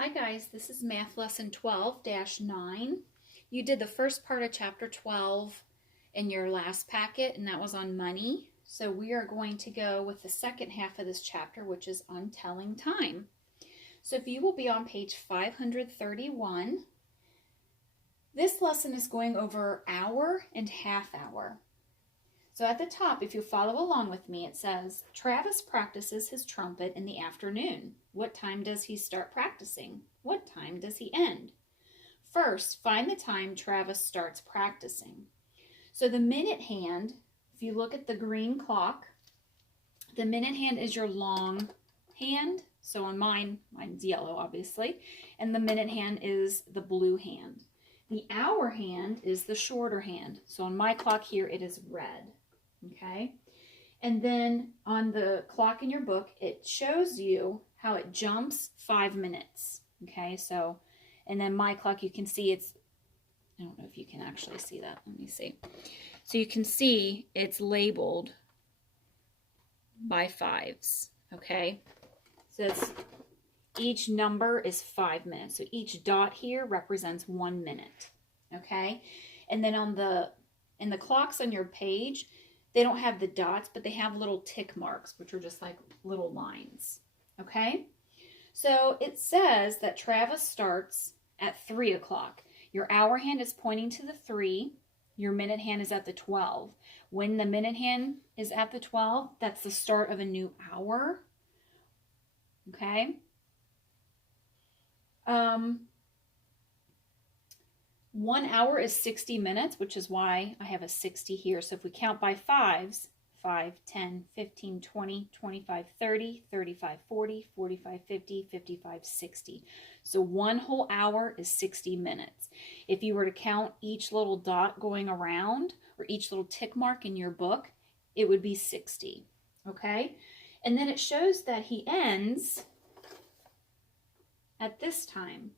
Hi guys, this is math lesson 12-9. You did the first part of chapter 12 in your last packet, and that was on money. So we are going to go with the second half of this chapter, which is on telling time. So if you will be on page 531, this lesson is going over hour and half hour. So at the top, if you follow along with me, it says, Travis practices his trumpet in the afternoon. What time does he start practicing? What time does he end? First, find the time Travis starts practicing. So the minute hand, if you look at the green clock, the minute hand is your long hand. So on mine's yellow, obviously, and the minute hand is the blue hand. The hour hand is the shorter hand. So on my clock here, it is red. Okay, and then on the clock in your book, it shows you how it jumps 5 minutes. Okay, so, and then my clock, you can see it's, I don't know if you can actually see that. Let me see. So you can see it's labeled by fives. Okay, so it's, each number is 5 minutes. So each dot here represents 1 minute. Okay, and then on in the clocks on your page, they don't have the dots, but they have little tick marks, which are just like little lines. Okay? So it says that Travis starts at 3 o'clock. Your hour hand is pointing to the 3. Your minute hand is at the 12. When the minute hand is at the 12, that's the start of a new hour. Okay? 1 hour is 60 minutes, which is why I have a 60 here. So if we count by fives, 5, 10, 15, 20, 25, 30, 35, 40, 45, 50, 55, 60. So 1 whole hour is 60 minutes. If you were to count each little dot going around or each little tick mark in your book, it would be 60. Okay? And then it shows that he ends at this time.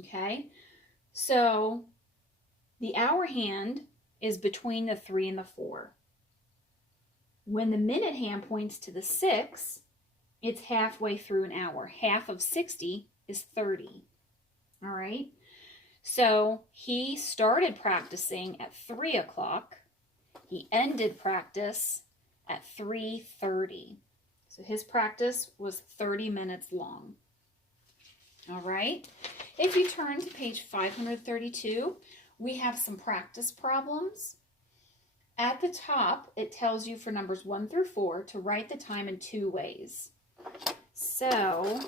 Okay? So the hour hand is between the 3 and the 4. When the minute hand points to the 6, it's halfway through an hour. Half of 60 is 30. All right? So he started practicing at 3 o'clock. He ended practice at 3:30. So his practice was 30 minutes long. All right, if you turn to page 532, we have some practice problems. At the top, it tells you for numbers 1 through 4 to write the time in 2 ways. So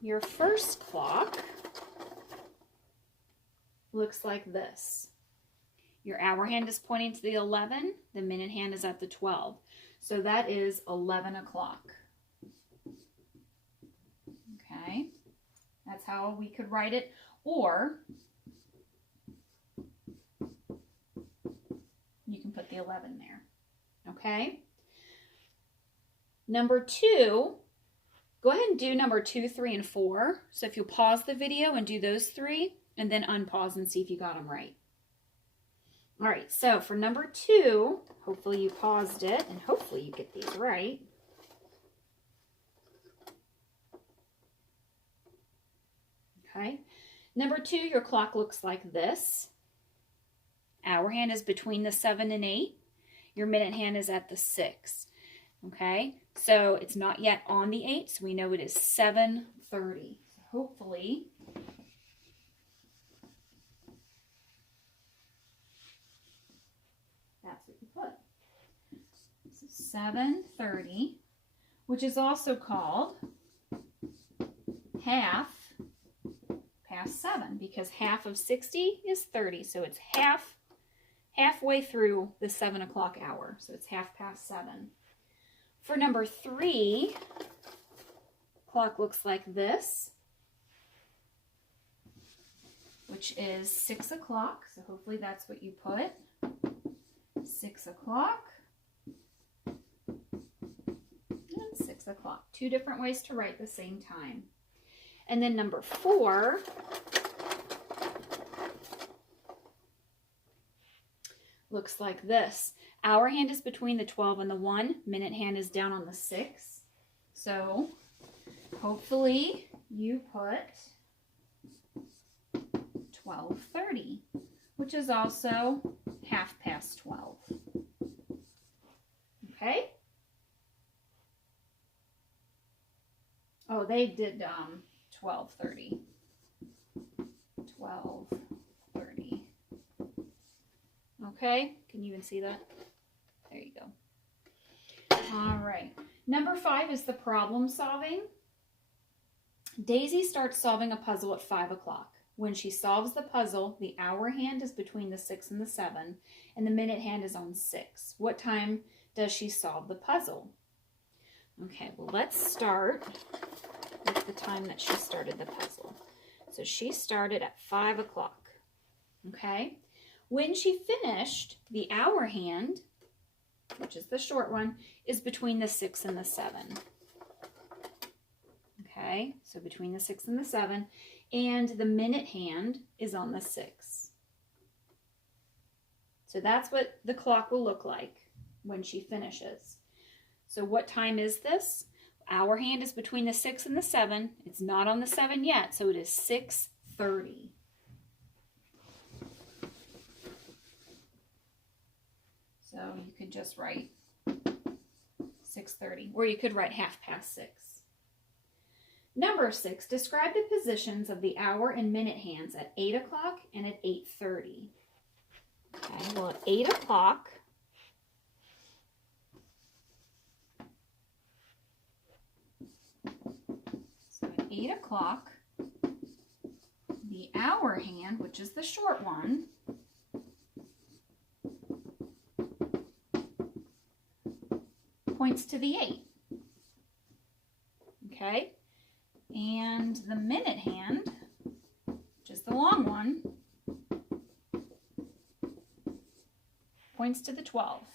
your first clock looks like this. Your hour hand is pointing to the 11, the minute hand is at the 12. So that is 11 o'clock. Okay. That's how we could write it. Or you can put the 11 there. Okay? Number 2, go ahead and do number 2, 3, and 4. So if you'll pause the video and do those 3, and then unpause and see if you got them right. All right, so for number 2, hopefully you paused it, and hopefully you get these right. Okay, number 2, your clock looks like this. Hour hand is between the 7 and 8. Your minute hand is at the 6. Okay, so it's not yet on the 8, so we know it is 7:30. So hopefully that's what you put. So 7:30, which is also called half past 7, because half of 60 is 30, so it's halfway through the 7 o'clock hour, so it's half past 7. For number 3, clock looks like this, which is 6 o'clock, so hopefully that's what you put. 6 o'clock and 6 o'clock. 2 different ways to write the same time. And then number 4 looks like this. Hour hand is between the 12 and the 1. Minute hand is down on the 6. So hopefully you put 12:30, which is also 12:30. Okay? Oh, they did 12:30. 12:30. Okay? Can you even see that? There you go. All right. Number 5 is the problem solving. Daisy starts solving a puzzle at 5 o'clock. When she solves the puzzle, the hour hand is between the 6 and the 7, and the minute hand is on 6. What time does she solve the puzzle? Okay, well, let's start with the time that she started the puzzle. So she started at 5 o'clock. Okay? When she finished, the hour hand, which is the short one, is between the 6 and the 7. Okay, so between the 6 and the 7, and the minute hand is on the 6. So that's what the clock will look like when she finishes. So what time is this? Hour hand is between the 6 and the 7. It's not on the 7 yet, so it is 6:30. So you could just write 6:30, or you could write 6:30. Number 6, describe the positions of the hour and minute hands at 8 o'clock and at 8:30. Okay, well, at 8 o'clock, so at 8 o'clock, the hour hand, which is the short one, points to the 8. Okay? And the minute hand, which is the long one, points to the 12.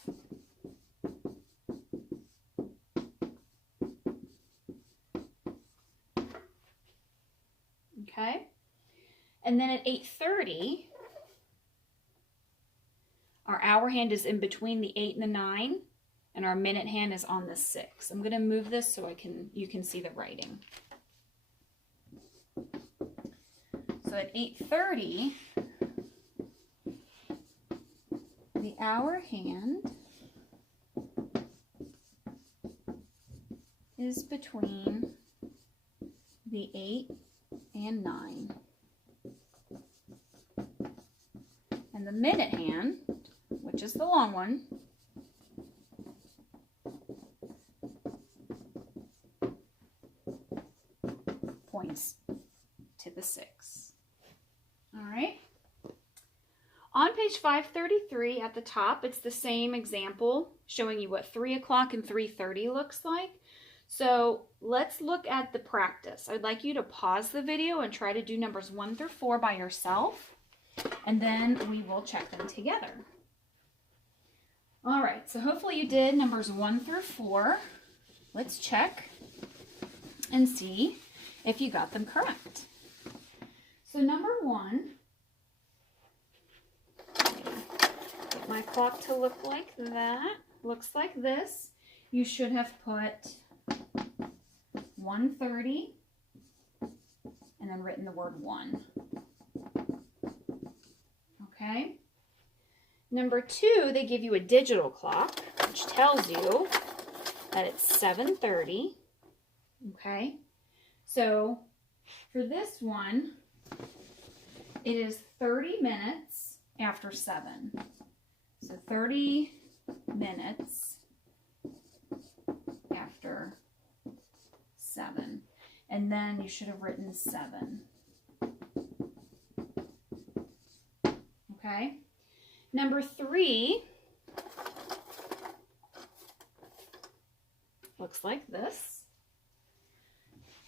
Okay? And then at 8:30, our hour hand is in between the 8 and the 9, and our minute hand is on the 6. I'm going to move this so you can see the writing. So at 8:30, the hour hand is between the 8 and 9. And the minute hand, which is the long one, points to the 6. All right. On page 533 at the top, it's the same example showing you what 3 o'clock and 3:30 looks like. So let's look at the practice. I'd like you to pause the video and try to do numbers 1 through 4 by yourself, and then we will check them together. All right, so hopefully you did numbers 1 through 4. Let's check and see if you got them correct. So number 1, get my clock to look like that. Looks like this. You should have put 1:30 and then written the word 1. Okay. Number 2, they give you a digital clock, which tells you that it's 7:30. Okay. So for this one, it is 30 minutes after 7. So 30 minutes after 7. And then you should have written 7. Okay. Number 3 looks like this.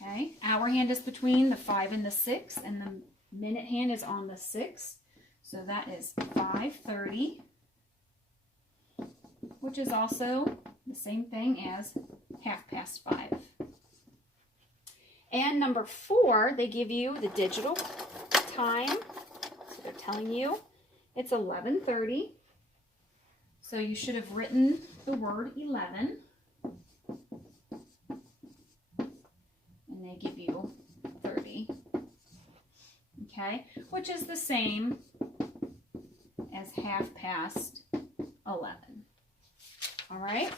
Okay. Hour hand is between the 5 and the 6, and the minute hand is on the 6. So that is 5:30, which is also the same thing as 5:30. And number 4, they give you the digital time. So they're telling you it's 11:30. So you should have written the word 11. And they give you okay, which is the same as 11. All right.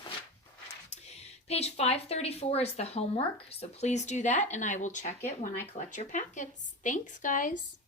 Page 534 is the homework, so please do that, and I will check it when I collect your packets. Thanks, guys.